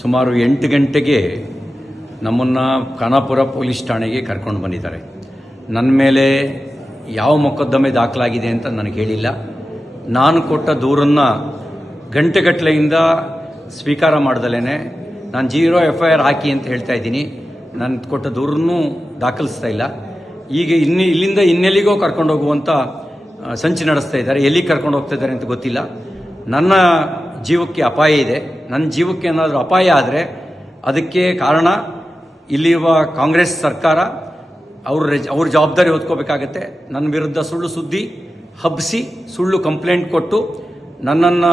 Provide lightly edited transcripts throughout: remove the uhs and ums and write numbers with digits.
ಸುಮಾರು 8 ಗಂಟೆಗೆ ನಮ್ಮನ್ನು ಖಾನಾಪುರ ಪೊಲೀಸ್ ಠಾಣೆಗೆ ಕರ್ಕೊಂಡು ಬಂದಿದ್ದಾರೆ. ನನ್ನ ಮೇಲೆ ಯಾವ ಮೊಕದ್ದಮೆ ದಾಖಲಾಗಿದೆ ಅಂತ ನನಗೆ ಹೇಳಿಲ್ಲ. ನಾನು ಕೊಟ್ಟ ದೂರನ್ನು ಗಂಟೆಗಟ್ಟಲೆಯಿಂದ ಸ್ವೀಕಾರ ಮಾಡ್ದಲೇ ನಾನು 0 FIR ಹಾಕಿ ಅಂತ ಹೇಳ್ತಾ ಇದ್ದೀನಿ. ನಾನು ಕೊಟ್ಟ ದೂರನ್ನು ದಾಖಲಿಸ್ತಾ ಇಲ್ಲ. ಈಗ ಇಲ್ಲಿಂದ ಇನ್ನೆಲ್ಲಿಗೋ ಕರ್ಕೊಂಡು ಹೋಗುವಂಥ ಸಂಚು ನಡೆಸ್ತಾ ಇದ್ದಾರೆ. ಎಲ್ಲಿಗೆ ಕರ್ಕೊಂಡು ಹೋಗ್ತಾ ಇದ್ದಾರೆ ಅಂತ ಗೊತ್ತಿಲ್ಲ. ನನ್ನ ಜೀವಕ್ಕೆ ಅಪಾಯ ಇದೆ. ನನ್ನ ಜೀವಕ್ಕೆ ಏನಾದರೂ ಅಪಾಯ ಆದರೆ ಅದಕ್ಕೆ ಕಾರಣ ಇಲ್ಲಿರುವ ಕಾಂಗ್ರೆಸ್ ಸರ್ಕಾರ. ಅವ್ರ ಜವಾಬ್ದಾರಿ ಹೊತ್ಕೋಬೇಕಾಗತ್ತೆ. ನನ್ನ ವಿರುದ್ಧ ಸುಳ್ಳು ಸುದ್ದಿ ಹಬ್ಬಿಸಿ ಸುಳ್ಳು ಕಂಪ್ಲೇಂಟ್ ಕೊಟ್ಟು ನನ್ನನ್ನು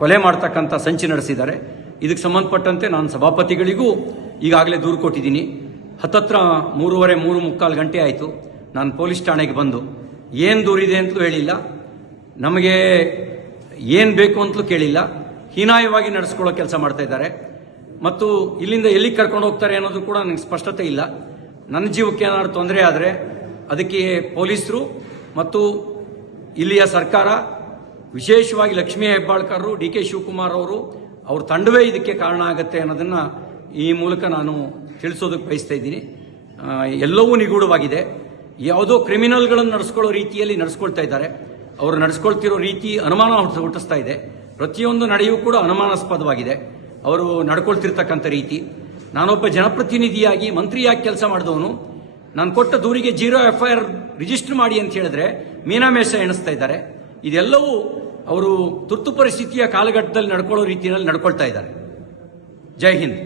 ಕೊಲೆ ಮಾಡ್ತಕ್ಕಂಥ ಸಂಚು ನಡೆಸಿದ್ದಾರೆ. ಇದಕ್ಕೆ ಸಂಬಂಧಪಟ್ಟಂತೆ ನಾನು ಸಭಾಪತಿಗಳಿಗೂ ಈಗಾಗಲೇ ದೂರು ಕೊಟ್ಟಿದ್ದೀನಿ. ಹತ್ತತ್ರ 3:45 ಗಂಟೆ ಆಯಿತು ನಾನು ಪೊಲೀಸ್ ಠಾಣೆಗೆ ಬಂದು. ಏನು ದೂರಿದೆ ಅಂತಲೂ ಹೇಳಿಲ್ಲ, ನಮಗೆ ಏನು ಬೇಕು ಅಂತಲೂ ಕೇಳಿಲ್ಲ. ಹೀನಾಯವಾಗಿ ನಡೆಸ್ಕೊಳ್ಳೋ ಕೆಲಸ ಮಾಡ್ತಾ ಇದ್ದಾರೆ. ಮತ್ತು ಇಲ್ಲಿಂದ ಎಲ್ಲಿಗೆ ಕರ್ಕೊಂಡು ಹೋಗ್ತಾರೆ ಅನ್ನೋದು ಕೂಡ ನನಗೆ ಸ್ಪಷ್ಟತೆ ಇಲ್ಲ. ನನ್ನ ಜೀವಕ್ಕೆ ಏನಾದರೂ ತೊಂದರೆ ಆದರೆ ಅದಕ್ಕೆ ಪೊಲೀಸರು ಮತ್ತು ಇಲ್ಲಿಯ ಸರ್ಕಾರ, ವಿಶೇಷವಾಗಿ ಲಕ್ಷ್ಮೀ ಹೆಬ್ಬಾಳ್ಕರ್, DK ಶಿವಕುಮಾರ್ ಅವ್ರ ತಂಡವೇ ಇದಕ್ಕೆ ಕಾರಣ ಆಗುತ್ತೆ ಅನ್ನೋದನ್ನು ಈ ಮೂಲಕ ನಾನು ತಿಳಿಸೋದಕ್ಕೆ ಬಯಸ್ತಾ ಇದ್ದೀನಿ. ಎಲ್ಲವೂ ನಿಗೂಢವಾಗಿದೆ. ಯಾವುದೋ ಕ್ರಿಮಿನಲ್ಗಳನ್ನು ನಡೆಸ್ಕೊಳ್ಳೋ ರೀತಿಯಲ್ಲಿ ನಡೆಸ್ಕೊಳ್ತಾ ಇದ್ದಾರೆ. ಅವರು ನಡೆಸ್ಕೊಳ್ತಿರೋ ರೀತಿ ಅನುಮಾನ ಹುಟ್ಟಿಸ್ತಾ ಇದೆ. ಪ್ರತಿಯೊಂದು ನಡೆಯೂ ಕೂಡ ಅನುಮಾನಾಸ್ಪದವಾಗಿದೆ ಅವರು ನಡ್ಕೊಳ್ತಿರ್ತಕ್ಕಂಥ ರೀತಿ. ನಾನೊಬ್ಬ ಜನಪ್ರತಿನಿಧಿಯಾಗಿ ಮಂತ್ರಿಯಾಗಿ ಕೆಲಸ ಮಾಡಿದವನು. ನಾನು ಕೊಟ್ಟ ದೂರಿಗೆ 0 FIR ರಿಜಿಸ್ಟರ್ ಮಾಡಿ ಅಂತ ಹೇಳಿದ್ರೆ ಮೀನಾಮೇಷ ಎಣಿಸ್ತಾ ಇದ್ದಾರೆ. ಇದೆಲ್ಲವೂ ಅವರು ತುರ್ತು ಪರಿಸ್ಥಿತಿಯ ಕಾಲಘಟ್ಟದಲ್ಲಿ ನಡ್ಕೊಳ್ಳೋ ರೀತಿಯಲ್ಲಿ ನಡ್ಕೊಳ್ತಾ ಇದ್ದಾರೆ. ಜೈ ಹಿಂದ್.